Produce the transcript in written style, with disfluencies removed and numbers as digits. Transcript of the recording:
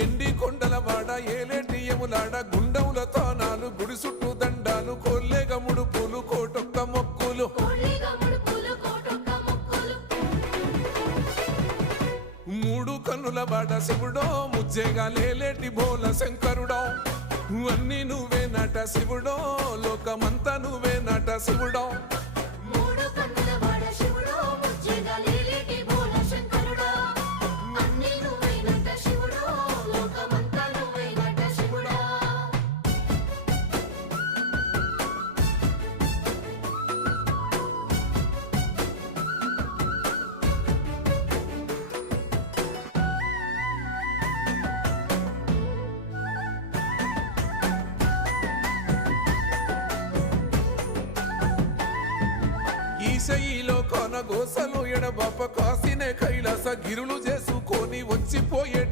ఎండి కొండల వాడ ఏలేటియములాడ గుండముల తానాలు గుడి చుట్టూ దండాలు కొల్లేగ ముడుపులు కోటొక్క మొక్కులు మూడు కన్నుల వాడ శివుడో ముజ్జేగా లేలేటి బోల శంకరుడో అన్ని నువ్వే నట శివుడో లోకమంతా నువ్వే నట శివుడో ఈశయిలో కొన గోసలు ఎడబాప కాసినే కైలాస గిరులు చేసుకొని వచ్చిపోయేటో